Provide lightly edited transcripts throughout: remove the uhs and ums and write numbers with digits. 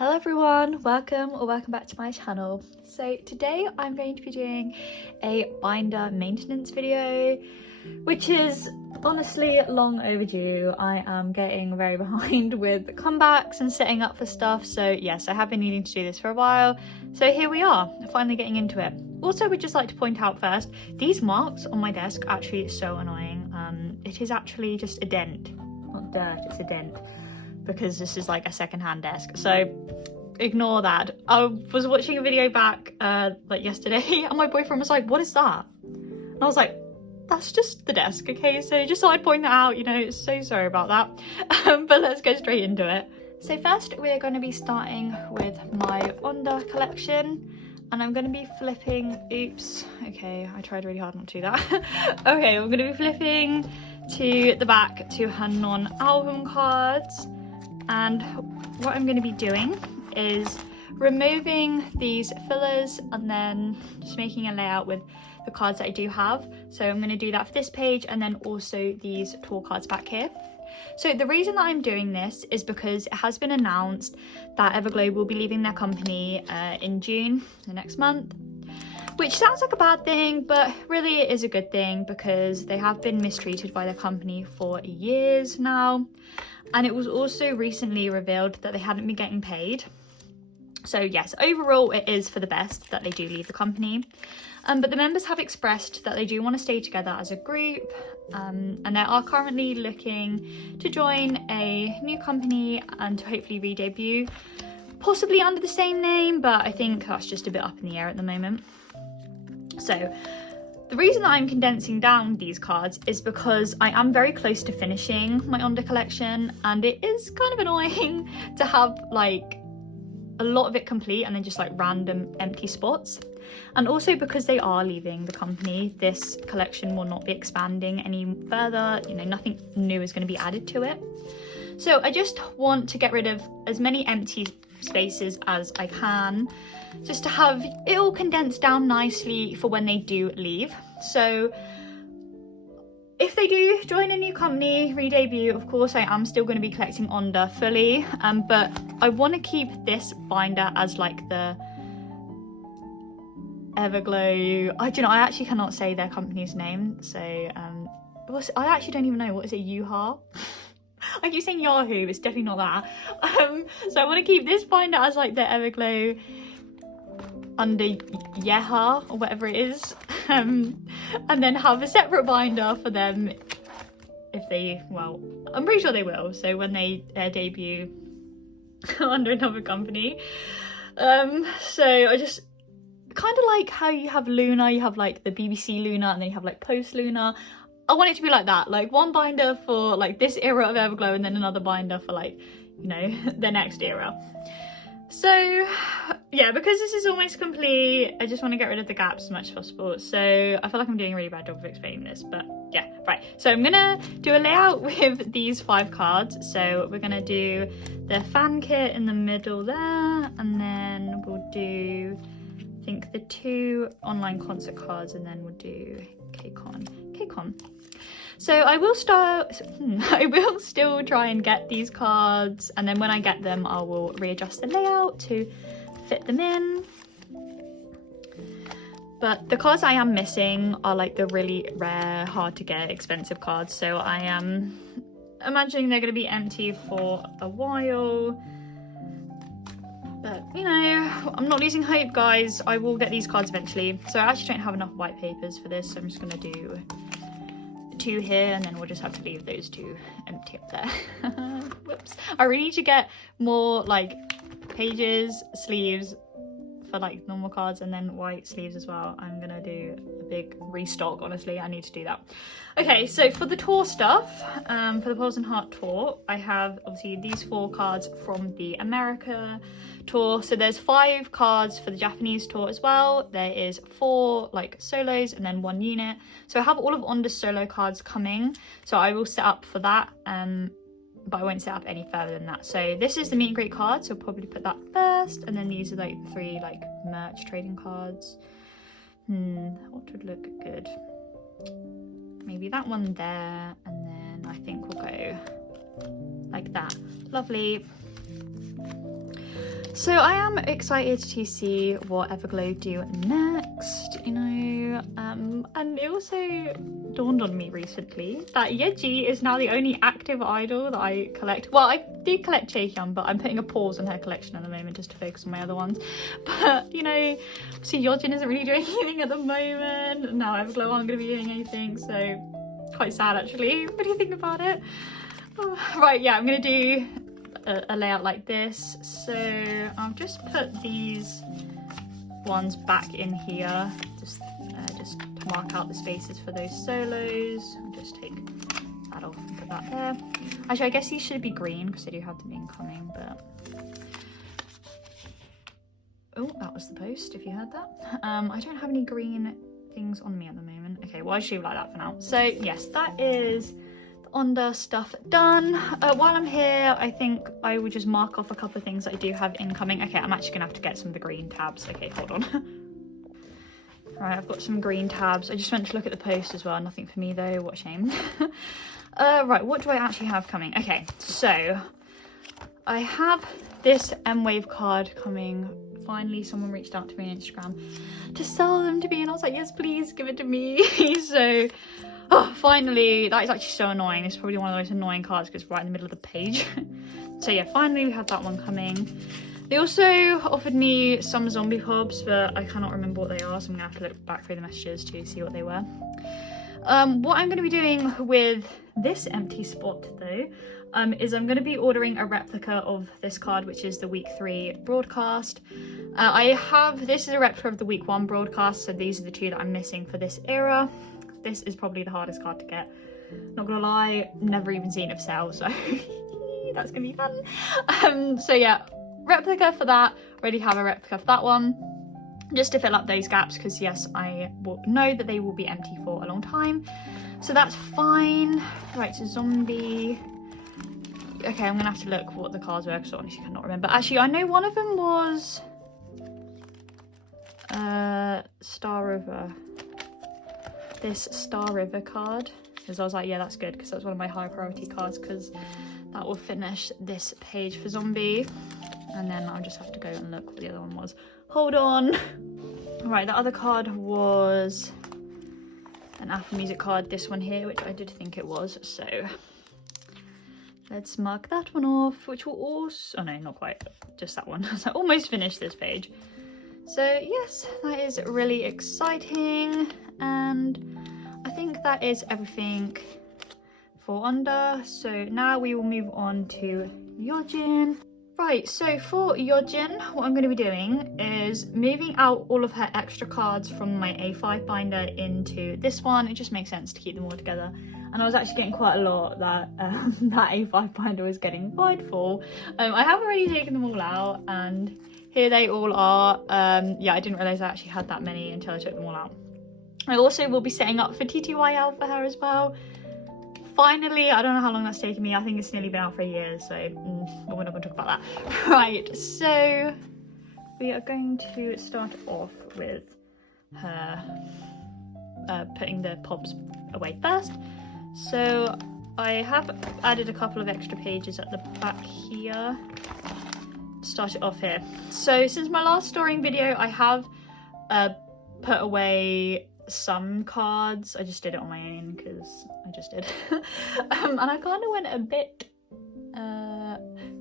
Hello everyone, welcome back to my channel. So today I'm going to be doing a binder maintenance video, which is honestly long overdue. I am getting very behind with comebacks and setting up for stuff, so yes, I have been needing to do this for a while. So here we are, finally getting into it. Also, would just like to point out first, these marks on my desk are actually so annoying. It is actually just a dent, not dirt, it's a dent, because this is like a second-hand desk, so ignore that. I was watching a video back like yesterday and my boyfriend was like, what is that? And I was like, that's just the desk, okay? So just thought I'd point that out, you know, so sorry about that. But let's go straight into it. So first we're going to be starting with my Onda collection, and I'm going to be flipping, oops, okay, I tried really hard not to do that. Okay, we're going to be flipping to the back to her non-album cards, and what I'm going to be doing is removing these fillers and then just making a layout with the cards that I do have. So I'm going to do that for this page and then also these tour cards back here. So the reason that I'm doing this is because it has been announced that Everglow will be leaving their company in June, the next month, which sounds like a bad thing, but really it is a good thing because they have been mistreated by their company for years now. And it was also recently revealed that they hadn't been getting paid. So yes, overall it is for the best that they do leave the company. But the members have expressed that they do want to stay together as a group, and they are currently looking to join a new company and to hopefully re-debut, possibly under the same name, but I think that's just a bit up in the air at the moment. So the reason that I'm condensing down these cards is because I am very close to finishing my Onda collection, and it is kind of annoying to have like a lot of it complete and then just like random empty spots. And also because they are leaving the company, this collection will not be expanding any further, you know, nothing new is going to be added to it. So I just want to get rid of as many empty spaces as I can, just to have it all condensed down nicely for when they do leave. So if they do join a new company, re-debut, of course I am still going to be collecting Onda fully, but I want to keep this binder as like the everglow, I actually cannot say their company's name, so I actually don't even know, what is it, Yuha? I keep saying Yahoo, it's definitely not that. So I want to keep this binder as like the everglow under Yeha or whatever it is, and then have a separate binder for them if they, well, I'm pretty sure they will, so when they debut under another company. So I just kind of like how you have Luna, you have like the BBC Luna, and then you have like post Luna. I want it to be like that, like one binder for like this era of Everglow and then another binder for like, you know, the next era. So yeah, because this is almost complete, I just want to get rid of the gaps as much as possible. So I feel like I'm doing a really bad job of explaining this, but yeah, right. So I'm gonna do a layout with these 5 cards. So we're gonna do the fan kit in the middle there, and then we'll do, I think, the 2 online concert cards, and then we'll do KCON. So I will still try and get these cards, and then when I get them I will readjust the layout to fit them in. But the cards I am missing are like the really rare, hard to get, expensive cards, so I am imagining they're going to be empty for a while. But, you know, I'm not losing hope, guys. I will get these cards eventually. So I actually don't have enough white papers for this, so I'm just going to do 2 here, and then we'll just have to leave those 2 empty up there. Whoops. I really need to get more like pages, sleeves for like normal cards, and then white sleeves as well. I'm gonna do a big restock, honestly. I need to do that. Okay, so for the tour stuff, for the Poles and Heart tour, I have obviously these 4 cards from the America tour. So there's 5 cards for the Japanese tour as well. There is 4 like solos and then 1 unit. So I have all of Onda's solo cards coming, so I will set up for that, but I won't set up any further than that. So this is the meet and greet card, so I'll probably put that first, and then these are like 3 like merch trading cards. What would look good? Maybe that one there, and then I think we'll go like that. Lovely. So I am excited to see what Everglow do next, you know, and it also dawned on me recently that Yeji is now the only active idol that I collect. Well, I do collect Chaehyun, but I'm putting a pause on her collection at the moment just to focus on my other ones. But, you know, see, Yeojin isn't really doing anything at the moment. Now Everglow aren't going to be doing anything, so quite sad actually. What do you think about it? Oh, right, yeah, I'm going to do a layout like this. So I've just put these ones back in here, just to mark out the spaces for those solos. I'll just take that off and put that there. Actually, I guess these should be green because I do have them incoming, but oh, that was the post if you heard that. I don't have any green things on me at the moment. Okay, well, I should leave it like that for now. So yes, that is Onda stuff done. While I'm here, I think I will just mark off a couple of things that I do have incoming. Okay, I'm actually gonna have to get some of the green tabs. Okay, hold on. All right, I've got some green tabs. I just went to look at the post as well. Nothing for me though, what a shame. Right, what do I actually have coming? Okay, so I have this M-Wave card coming. Finally, someone reached out to me on Instagram to sell them to me, and I was like, yes, please give it to me. So oh, finally, that is actually so annoying. It's probably one of the most annoying cards because it's right in the middle of the page. So yeah, finally we have that one coming. They also offered me some zombie pobs, but I cannot remember what they are, so I'm gonna have to look back through the messages to see what they were. What I'm gonna be doing with this empty spot though, is I'm gonna be ordering a replica of this card, which is the week 3 broadcast. This is a replica of the week 1 broadcast, so these are the two that I'm missing for this era. This is probably the hardest card to get. Not gonna lie, never even seen it for sale, so that's gonna be fun. So yeah, replica for that. Already have a replica for that one, just to fill up those gaps, because yes, I will know that they will be empty for a long time, so that's fine. Right, so zombie. Okay, I'm gonna have to look what the cards were because I honestly cannot remember. Actually, I know one of them was Star River. This Star River card, because I was like, yeah, that's good, because that's one of my high priority cards, because that will finish this page for zombie. And then I'll just have to go and look what the other one was. Hold on. Right, the other card was an Apple Music card, this one here, which I did think it was, so let's mark that one off, which will also, oh no, not quite, just that one. So I almost finished this page. So yes, that is really exciting, and I think that is everything for Onda. So now we will move on to Yeojin. Right, so for Yeojin, what I'm going to be doing is moving out all of her extra cards from my A5 binder into this one. It just makes sense to keep them all together. And I was actually getting quite a lot that that A5 binder was getting quite full. I have already taken them all out, and here they all are. Yeah, I didn't realise I actually had that many until I took them all out. I also will be setting up for TTYL for her as well. Finally, I don't know how long that's taken me. I think it's nearly been out for a year, so we're not going to talk about that. Right, so we are going to start off with her putting the pobs away first. So I have added a couple of extra pages at the back here. Start it off here. So since my last storing video, I have put away some cards. I just did it on my own because I just did. And I kind of went a bit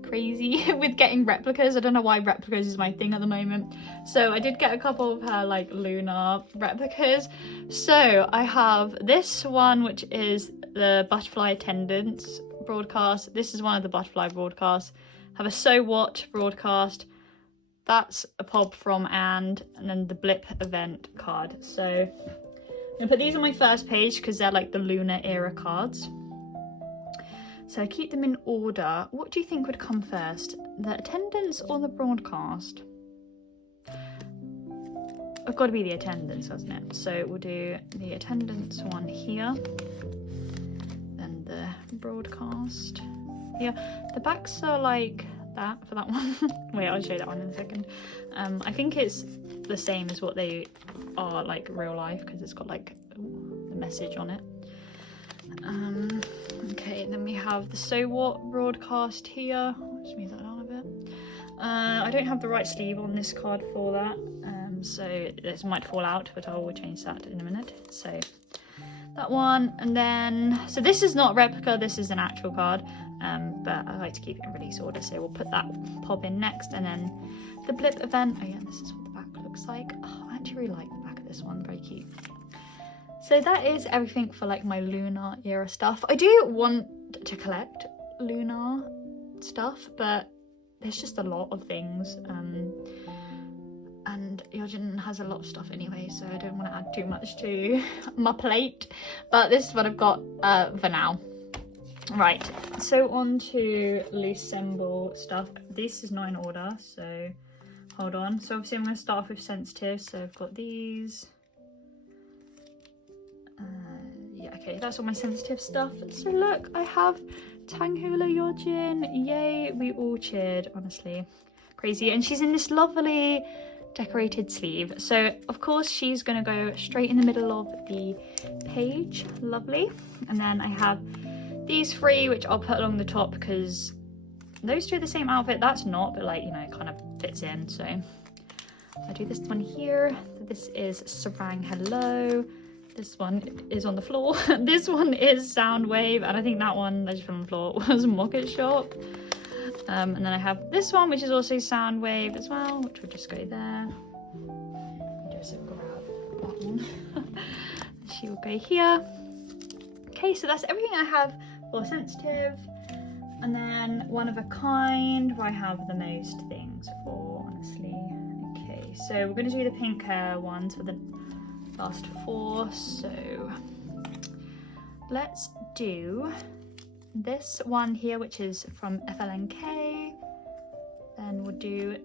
crazy with getting replicas. I don't know why replicas is my thing at the moment. So I did get a couple of her like Luna replicas. So I have this one, which is the butterfly attendance broadcast. This is one of the butterfly broadcasts. Have a So What broadcast. That's a pob from and then the blip event card. So I'm gonna put these on my first page because they're like the Lunar era cards. So I keep them in order. What do you think would come first? The attendance or the broadcast? It's got to be the attendance, hasn't it? So we'll do the attendance one here. Then the broadcast here. The backs are like that for that one. Wait, I'll show that one in a second. I think it's the same as what they are like real life because it's got like the message on it. Okay, and then we have the So What broadcast here. I'll just move that down a bit. I don't have the right sleeve on this card for that, so this might fall out, but I will change that in a minute. So that one, and then, so this is not replica, this is an actual card, but I like to keep it in release order, so we'll put that pop in next, and then the blip event. Oh yeah, this is what the back looks like. Oh, I actually really like the back of this one, very cute. So that is everything for like my lunar era stuff. I do want to collect lunar stuff, but there's just a lot of things, and Yojin has a lot of stuff anyway, so I don't want to add too much to my plate, but this is what I've got for now. Right, so on to loossemble stuff. This is not in order, so hold on. So obviously I'm going to start off with sensitive, so I've got these. Yeah, okay, that's all my sensitive stuff. So look, I have Tanghula Yojin. Yay, we all cheered, honestly. Crazy. And she's in this lovely decorated sleeve. So of course she's gonna go straight in the middle of the page. Lovely. And then I have these three, which I'll put along the top because those two are the same outfit. That's not, but like, you know, it kind of fits in. So I do this one here. This is Sarang Hello. This one is on the floor. This one is Soundwave, and I think that one that just fell on the floor was Mocket Shop. And then I have this one, which is also Soundwave as well, which will just go there. Just grab that one. She will go here. Okay, so that's everything I have for sensitive. And then one of a kind, where I have the most things for, honestly. Okay, so we're gonna do the pink hair ones for the last four. So let's do this one here, which is from FLNK. Then we'll do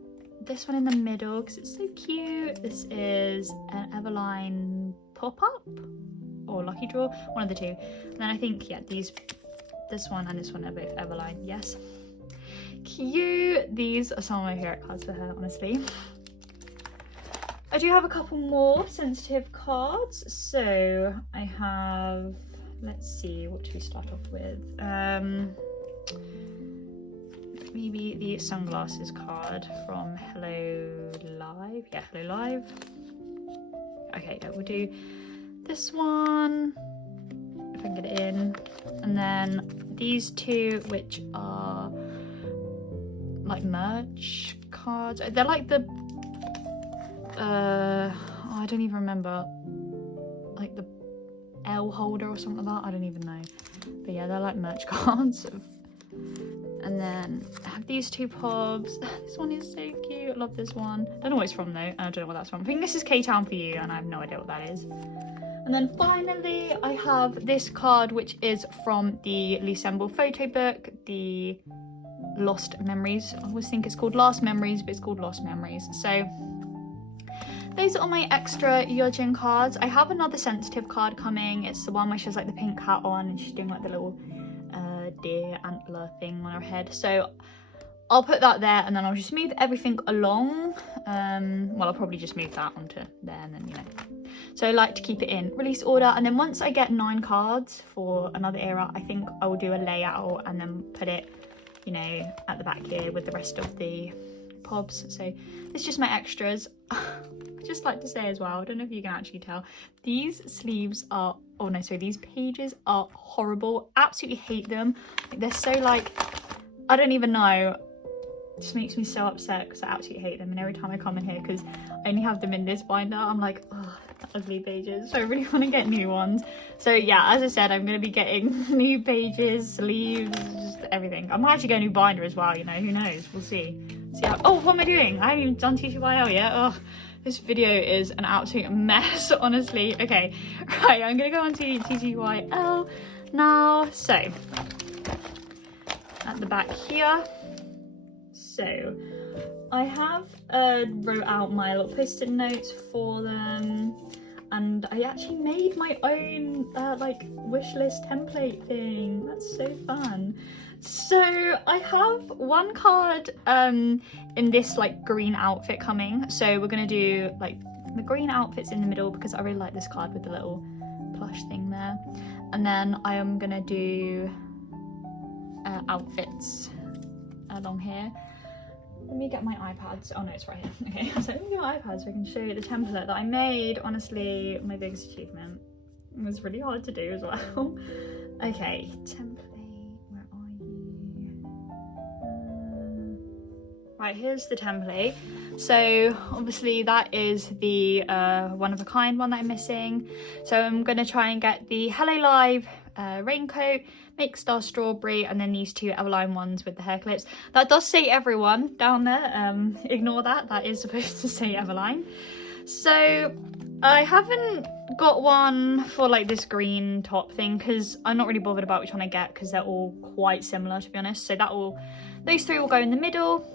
this one in the middle because it's so cute. This is an Everline pop-up or lucky draw, one of the two. And then I think, yeah, this one and this one are both Everline. Yes, cute. These are some of my favorite cards for her, honestly. I do have a couple more sensitive cards. So I have, let's see, what do we start off with? Maybe the sunglasses card from Hello Live. Yeah, Hello Live. Okay, we'll do this one, if I can get it in. And then these two, which are like merch cards. They're like the I don't even remember, like the L holder or something like that. I don't even know, but yeah, they're like merch cards. And then I have these two pobs. This one is so cute. I love this one. Don't know what it's from though. I don't know what that's from. I think this is K-Town for You, and I have no idea what that is. And then finally I have this card, which is from the loossemble photo book, the Lost Memories. I always think it's called Last Memories, but it's called Lost Memories. So those are my extra Yojin cards. I have another sensitive card coming. It's the one where she has like the pink hat on and she's doing like the little deer antler thing on her head. So I'll put that there, and then I'll just move everything along. Well, I'll probably just move that onto there, and then, you know. So I like to keep it in release order, and then once I get 9 cards for another era, I think I will do a layout and then put it, you know, at the back here with the rest of the pobs. So it's just my extras. I just like to say as well, I don't know if you can actually tell, these sleeves are, oh no, sorry, these pages are horrible. Absolutely hate them. Like, they're so like, I don't even know. It just makes me so upset because I absolutely hate them, and every time I come in here, because I only have them in this binder, I'm like, oh, ugly pages. So I really want to get new ones. So yeah, as I said, I'm going to be getting new pages, sleeves, just everything. I might actually get a new binder as well, you know, who knows, we'll see. How, oh, what am I doing? I haven't even done TTYL yet. Oh, this video is an absolute mess, honestly. Okay, right, I'm going to go on to TTYL now. So at the back here, so I have wrote out my little post-it notes for them, and I actually made my own like wish list template thing. That's so fun. So I have one card in this like green outfit coming. So we're gonna do like the green outfits in the middle because I really like this card with the little plush thing there. And then I am gonna do outfits along here. Let me get my iPad. Oh no, it's right here. Okay, so let me get my iPad so I can show you the template that I made. Honestly, my biggest achievement. It was really hard to do as well. Okay, template, where are you? Right, here's the template. So obviously that is the one of a kind one that I'm missing. So I'm gonna try and get the Hello Live raincoat, Make Star Strawberry, and then these two Everline ones with the hair clips. That does say everyone down there. Ignore that. That is supposed to say Everline. So I haven't got one for like this green top thing because I'm not really bothered about which one I get because they're all quite similar, to be honest. So those three will go in the middle.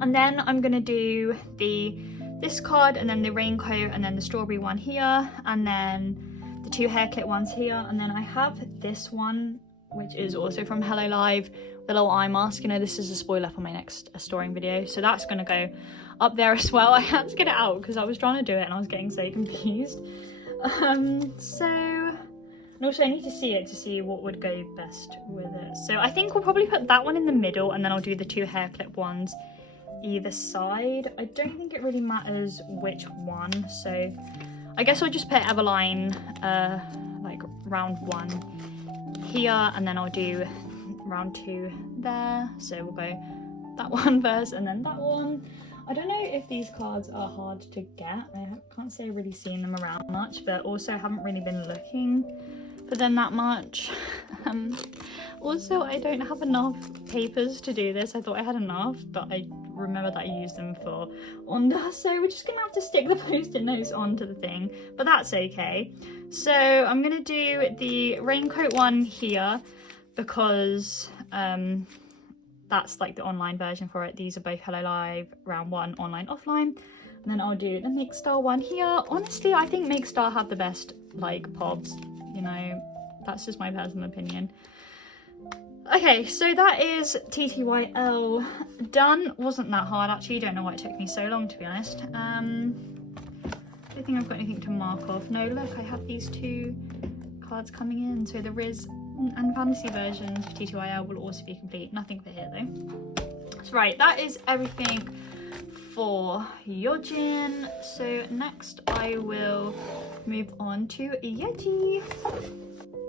And then I'm gonna do this card and then the raincoat and then the strawberry one here and then the two hair clip ones here. And then I have this one, which is also from Hello Live, the little eye mask. You know, this is a spoiler for my next storing video. So that's gonna go up there as well. I had to get it out because I was trying to do it and I was getting so confused. And also I need to see it to see what would go best with it. So I think we'll probably put that one in the middle and then I'll do the two hair clip ones either side. I don't think it really matters which one, so I guess I'll just put Everline like round 1 here and then I'll do round 2 there. So we'll go that one first and then that one. I don't know if these cards are hard to get. I can't say I've really seen them around much, but also haven't really been looking for them that much. Also, I don't have enough papers to do this. I thought I had enough, but I remember that I used them for Onda, so we're just gonna have to stick the post-it notes onto the thing, but that's okay. So I'm gonna do the raincoat one here because that's like the online version for it. These are both Hello Live round 1 online offline, and then I'll do the Make Star one here. Honestly, I think Make Star have the best like pobs, you know, that's just my personal opinion. Okay, so that is TTYL done. Wasn't that hard actually, don't know why it took me so long, to be honest. I don't think I've got anything to mark off. No, look, I have these two cards coming in. So the Riz and Fantasy versions of TTYL will also be complete. Nothing for here though. So right, that is everything for Yojin. So next I will move on to Yeji.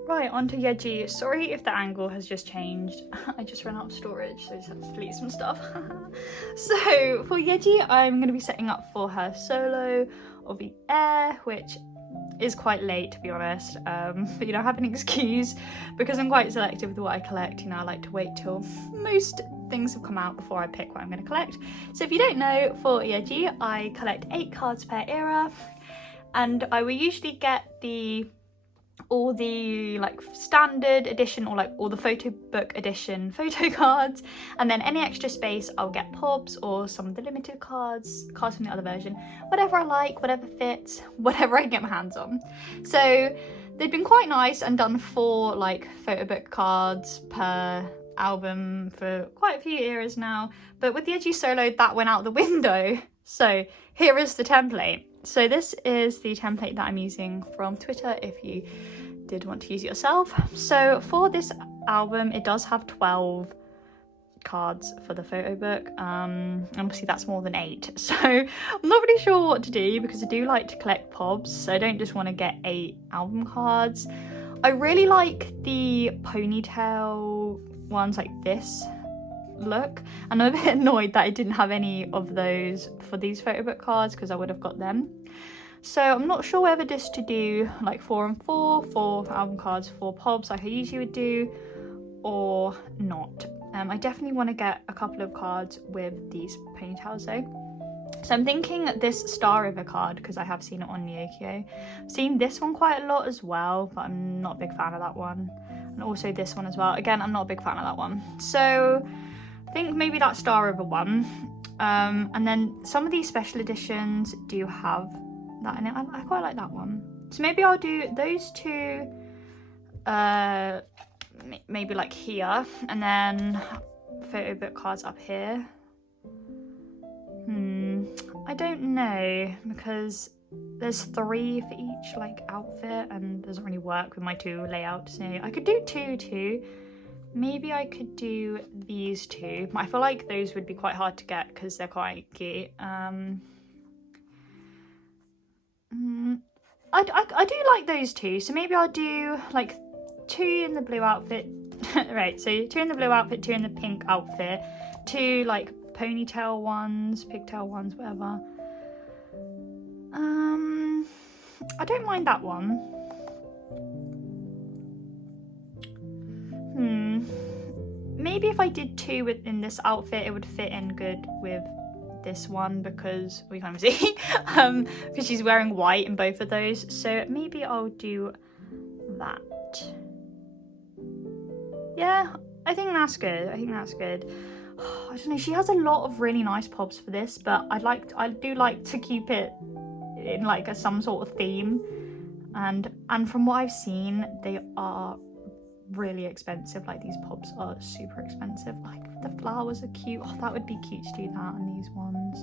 Right, onto Yeji. Sorry if the angle has just changed. I just ran out of storage, so I just had to delete some stuff. So for Yeji, I'm going to be setting up for her solo of the air, which is quite late, to be honest. But you know, I have an excuse because I'm quite selective with what I collect. You know, I like to wait till most things have come out before I pick what I'm going to collect. So if you don't know, for Yeji, I collect 8 cards per era, and I will usually get all the like standard edition or like all the photo book edition photo cards, and then any extra space I'll get pobs or some of the limited cards from the other version, whatever I like, whatever fits, whatever I can get my hands on. So they've been quite nice and done 4 like photo book cards per album for quite a few eras now, but with the Yeji solo that went out the window. So here is the template. So this is the template that I'm using from Twitter if you did want to use it yourself. So for this album, it does have 12 cards for the photo book. Obviously that's more than 8. So I'm not really sure what to do because I do like to collect pobs. So I don't just want to get 8 album cards. I really like the ponytail ones like this look, and I'm a bit annoyed that I didn't have any of those for these photo book cards because I would have got them. So I'm not sure whether just to do like 4 and 4 for album cards, 4 pobs like I usually would do, or not. I definitely want to get a couple of cards with these ponytails though. So I'm thinking this Star River card because I have seen it on Ryokyo. I've seen this one quite a lot as well, but I'm not a big fan of that one. And also this one as well. Again, I'm not a big fan of that one. So I think maybe that Star River one. And then some of these special editions do have that in it. I quite like that one. So maybe I'll do those 2 maybe like here, and then photo book cards up here. I don't know because there's 3 for each like outfit and it doesn't really work with my 2 layouts. So I could do 2 too, maybe I could do these two. I feel like those would be quite hard to get because they're quite cute. I do like those two, so maybe I'll do like 2 in the blue outfit. Right, so 2 in the blue outfit, 2 in the pink outfit, 2 like ponytail ones, pigtail ones, whatever. I don't mind that one. Maybe if I did 2 within this outfit, it would fit in good with this one because we can't even see because she's wearing white in both of those. So maybe I'll do that. Yeah, I think that's good. I think that's good. I don't know, she has a lot of really nice pops for this, but I do like to keep it in like some sort of theme, and from what I've seen, they are really expensive. Like these pops are super expensive. Like the flowers are cute. Oh, that would be cute to do that on these ones.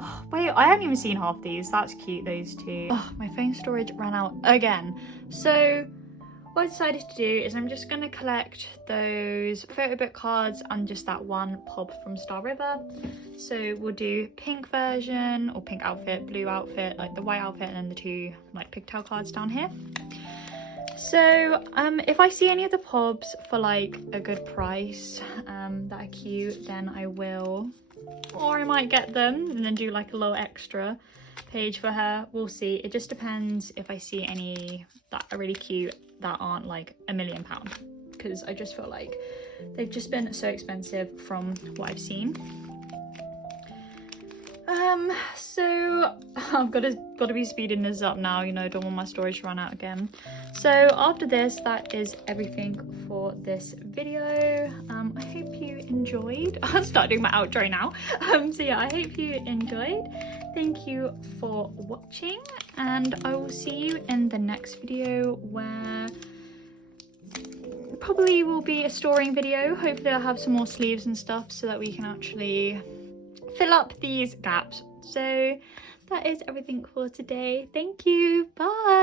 Oh, wait, I haven't even seen half these. That's cute, those two. Oh, my phone storage ran out again. So what I decided to do is I'm just going to collect those photo book cards and just that one pop from Star River. So we'll do pink version or pink outfit, blue outfit, like the white outfit, and then the 2 like pigtail cards down here. So if I see any of the pobs for like a good price that are cute, then I will, or I might get them and then do like a little extra page for her. We'll see. It just depends if I see any that are really cute that aren't like £1 million, because I just feel like they've just been so expensive from what I've seen. So I've got to be speeding this up now, you know, don't want my storage to run out again. So after this, that is everything for this video. I hope you enjoyed. I'll start doing my outro now. So yeah, I hope you enjoyed. Thank you for watching, and I will see you in the next video, where probably will be a storing video. Hopefully I'll have some more sleeves and stuff so that we can actually fill up these gaps. So that is everything for today. Thank you. Bye.